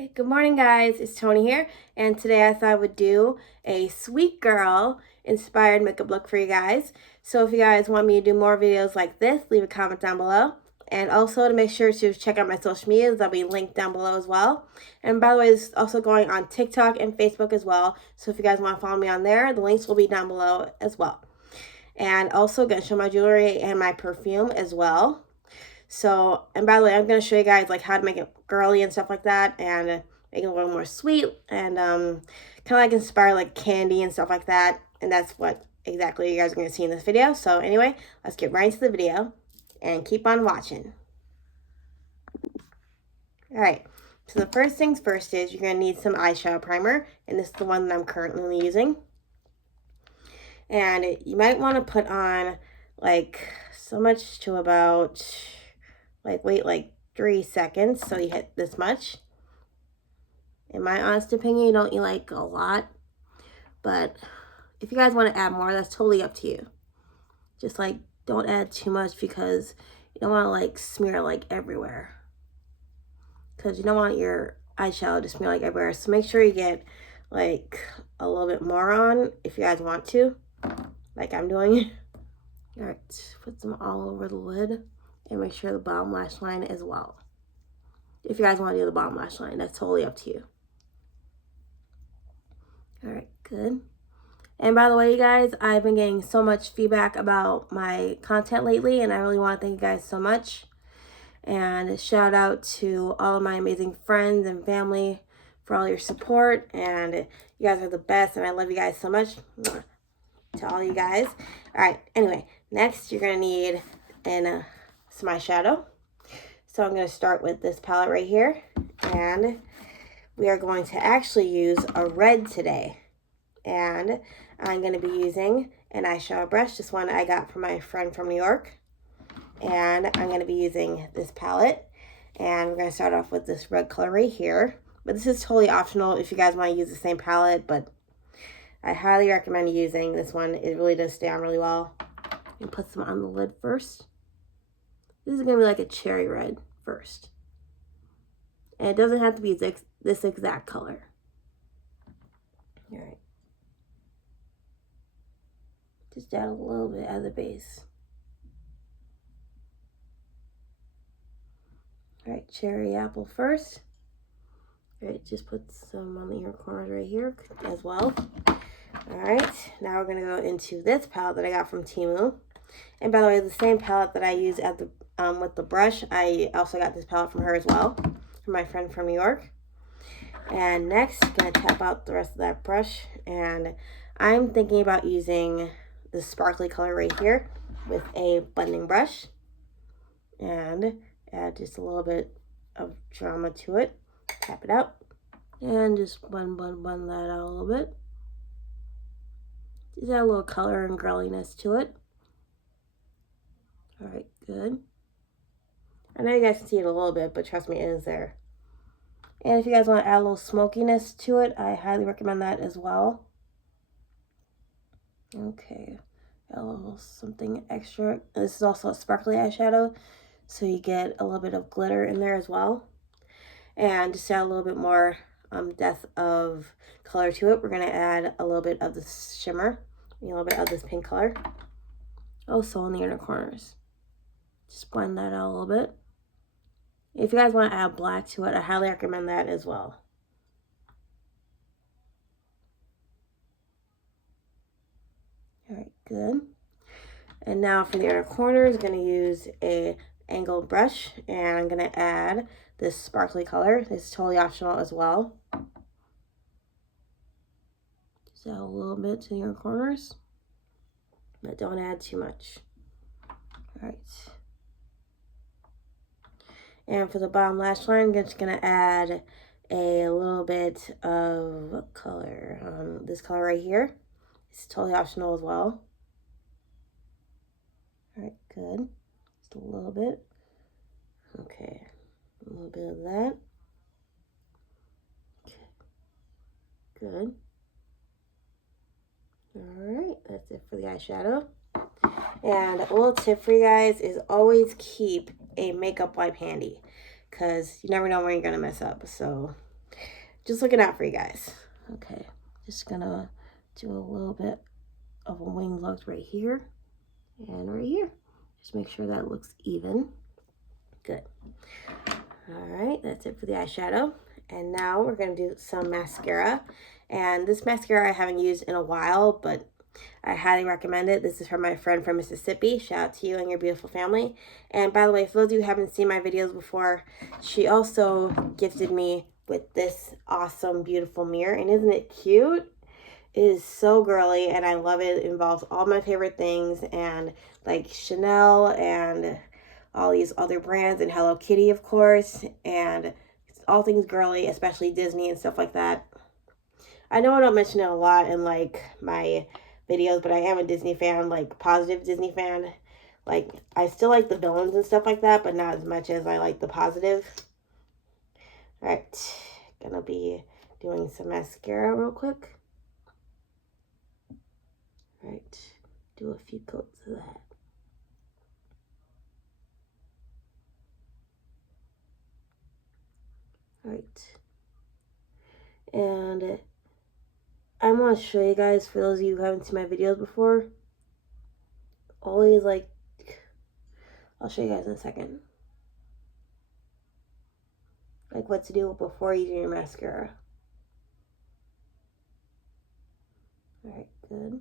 Hey, good morning guys, it's Tony here, and today I thought I would do a sweet girl inspired makeup look for you guys. So if you guys want me to do more videos like this, leave a comment down below. And also to make sure to check out my social medias, they'll be linked down below as well. And by the way, this is also going on TikTok and Facebook as well. So if you guys want to follow me on there, the links will be down below as well. And also going to show my jewelry and my perfume as well. So, and by the way, I'm going to show you guys like how to make it girly and stuff like that, and make it a little more sweet, and kind of like inspire like candy and stuff like that. And that's what exactly you guys are going to see in this video. So anyway, let's get right into the video and keep on watching. All right, so the first things first is you're going to need some eyeshadow primer, and this is the one that I'm currently using. And you might want to put on like so much to about wait like 3 seconds, so you hit this much. In my honest opinion, you don't need like a lot, but if you guys want to add more, that's totally up to you. Just like don't add too much because you don't want to like smear like everywhere, because you don't want your eyeshadow to smear like everywhere. So make sure you get like a little bit more on if you guys want to, like I'm doing. All right, put them all over the lid. And make sure the bottom lash line as well. If you guys want to do the bottom lash line, that's totally up to you. All right, good. And by the way, you guys, I've been getting so much feedback about my content lately, and I really want to thank you guys so much. And shout out to all of my amazing friends and family for all your support. And you guys are the best, and I love you guys so much. To all you guys. All right, anyway, next you're going to need some eyeshadow. So I'm going to start with this palette right here, and we are going to actually use a red today. And I'm going to be using an eyeshadow brush, this one I got from my friend from New York. And I'm going to be using this palette, and we're going to start off with this red color right here. But this is totally optional if you guys want to use the same palette, but I highly recommend using this one. It really does stay on really well. And put some on the lid first. This is going to be like a cherry red first. And it doesn't have to be this exact color. All right. Just add a little bit at the base. All right, cherry apple first. All right, just put some on the inner corners right here as well. All right, now we're going to go into this palette that I got from Temu. And by the way, the same palette that I use at the with the brush, I also got this palette from her as well, from my friend from New York. And next, I'm going to tap out the rest of that brush. And I'm thinking about using this sparkly color right here with a blending brush. And add just a little bit of drama to it. Tap it out. And just blend that out a little bit. Just add a little color and girliness to it. All right, good. I know you guys can see it a little bit, but trust me, it is there. And if you guys want to add a little smokiness to it, I highly recommend that as well. Okay, a little something extra. This is also a sparkly eyeshadow, so you get a little bit of glitter in there as well. And just add a little bit more depth of color to it. We're going to add a little bit of this shimmer, a little bit of this pink color. Also on the inner corners. Just blend that out a little bit. If you guys want to add black to it, I highly recommend that as well. All right, good. And now for the inner corners, I'm going to use a angled brush, and I'm going to add this sparkly color. This is totally optional as well. Just add a little bit to the inner corners, but don't add too much. All right. And for the bottom lash line, I'm just going to add a little bit of color. This color right here. It's totally optional as well. All right, good. Just a little bit. Okay, a little bit of that. Okay, good. All right, that's it for the eyeshadow. And a little tip for you guys is always keep a makeup wipe handy, because you never know when you're going to mess up. So Just looking out for you guys. Okay, just gonna do a little bit of a wing look right here and right here. Just make sure that looks even. Good. All right, that's it for the eyeshadow. And now we're gonna do some mascara. And this mascara I haven't used in a while, but I highly recommend it. This is from my friend from Mississippi. Shout out to you and your beautiful family. And by the way, for those of you who haven't seen my videos before, she also gifted me with this awesome, beautiful mirror. And isn't it cute? It is so girly and I love it. It involves all my favorite things and like Chanel and all these other brands and Hello Kitty, of course, and all things girly, especially Disney and stuff like that. I know I don't mention it a lot in like my videos, but I am a Disney fan, like positive Disney fan. Like I still like the villains and stuff like that, but not as much as I like the positive. All right, gonna be doing some mascara real quick. All right, do a few coats of that. All right, and I want to show you guys, for those of you who haven't seen my videos before, always like, I'll show you guys in a second, like what to do before you do your mascara. All right, good.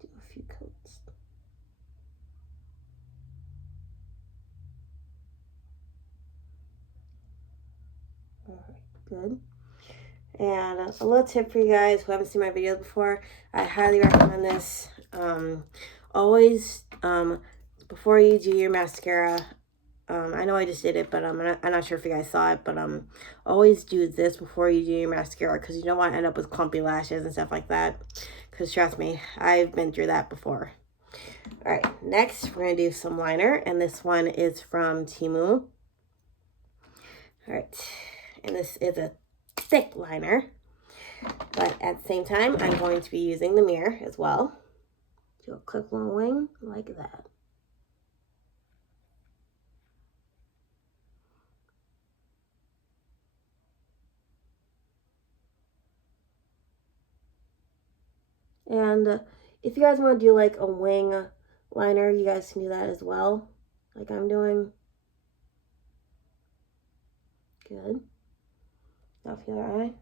Do a few coats. All right, good. And a little tip for you guys who haven't seen my videos before, I highly recommend this. Always, before you do your mascara, I know I just did it, but I'm not sure if you guys saw it, but always do this before you do your mascara, because you don't want to end up with clumpy lashes and stuff like that, because trust me, I've been through that before. All right, next we're going to do some liner, and this one is from Temu. All right, and this is a thick liner, but at the same time I'm going to be using the mirror as well. Do a quick little wing like that. And if you guys want to do like a wing liner, you guys can do that as well, like I'm doing. Good. Off the other eye.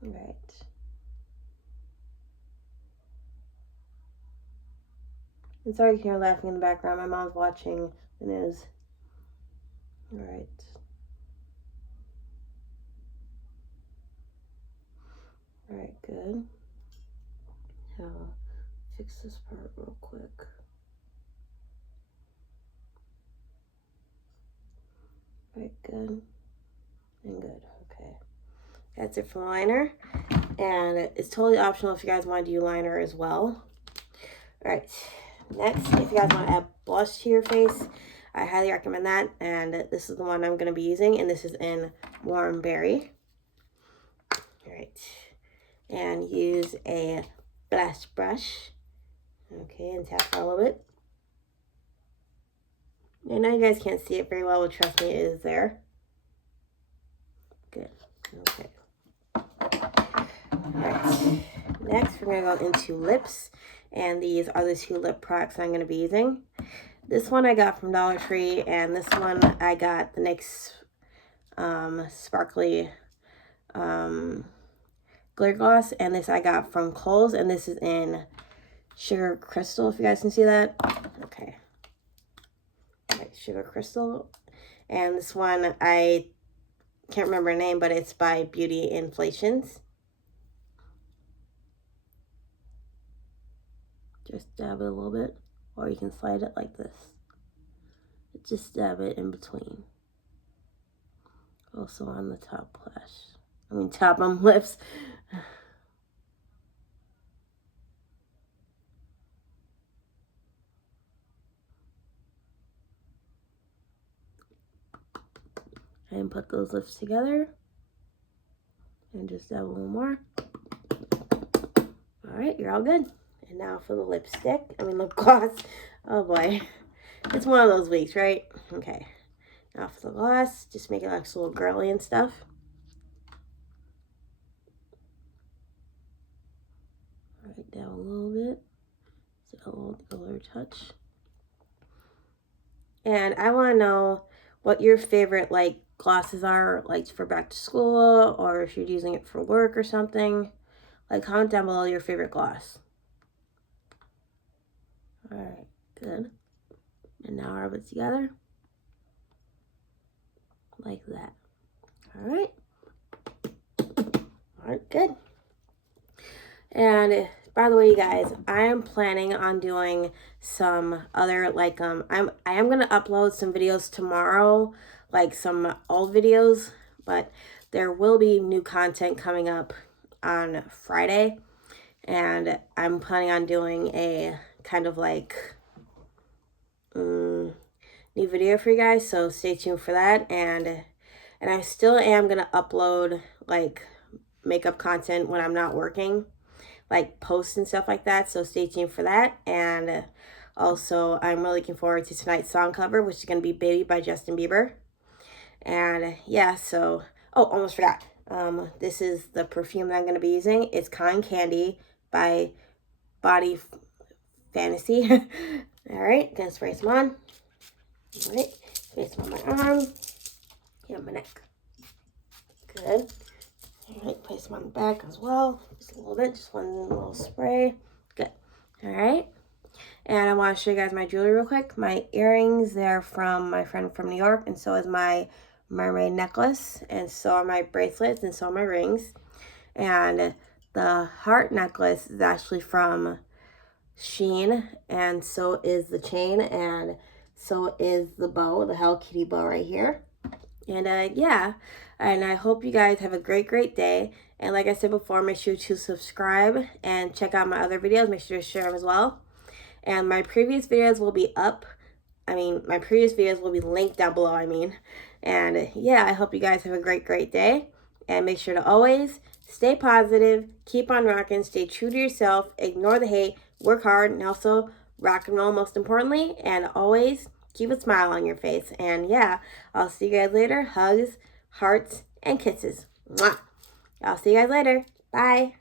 All right. And sorry you can hear laughing in the background. My mom's watching the news. All right. All right, good. Now, fix this part real quick. All right, good. And good. Okay. That's it for liner. And it's totally optional if you guys want to do liner as well. All right. Next, if you guys want to add blush to your face, I highly recommend that. And this is the one I'm going to be using. And this is in Warm Berry. All right. And use a blush brush. Okay, and tap a little bit. I know you guys can't see it very well, but trust me, it is there. Good. Okay. Alright. Next, we're going to go into lips. And these are the two lip products I'm going to be using. This one I got from Dollar Tree, and this one I got the NYX Sparkly Glitter Gloss, and this I got from Kohl's, and this is in Sugar Crystal, if you guys can see that. Okay. All right, Sugar Crystal. And this one, I can't remember her name, but it's by Beauty Inflations. Just dab it a little bit, or you can slide it like this. Just dab it in between. Also on the top lash. Top lips. and put those lips together. And just add a little more. All right, you're all good. And now for the lipstick, lip gloss. Oh boy, it's one of those weeks, right? Okay, now for the gloss, just make it look a little girly and stuff. All right, down a little bit, so a little color touch. And I want to know what your favorite glosses are, for back to school, or if you're using it for work or something. Comment down below your favorite gloss. All right, good. And now rub it together like that. All right. All right, good. And by the way, you guys, I am planning on doing some other I am gonna upload some videos tomorrow, some old videos, but there will be new content coming up on Friday, and I'm planning on doing a kind of new video for you guys, so stay tuned for that. And I still am gonna upload makeup content when I'm not working, posts and stuff like that, so stay tuned for that. And also I'm really looking forward to tonight's song cover, which is going to be Baby by Justin Bieber. And yeah, so almost forgot, this is the perfume that I'm going to be using. It's Cotton Candy by Body Fantasy. All right, gonna spray some on. All right, spray some on my arm and my neck. Good. All right, place them on the back as well. Just a little bit, just one little spray. Good. All right. And I want to show you guys my jewelry real quick. My earrings, they're from my friend from New York, and so is my mermaid necklace, and so are my bracelets, and so are my rings. And the heart necklace is actually from Shein, and so is the chain, and so is the bow, the Hello Kitty bow right here. And yeah, and I hope you guys have a great day. And like I said before, make sure to subscribe and check out my other videos. Make sure to share them as well. And my previous videos will be up. My previous videos will be linked down below, And yeah, I hope you guys have a great day. And make sure to always stay positive, keep on rocking, stay true to yourself, ignore the hate, work hard, and also rock and roll most importantly. And always keep a smile on your face. And yeah, I'll see you guys later. Hugs, hearts, and kisses. Mwah. I'll see you guys later. Bye.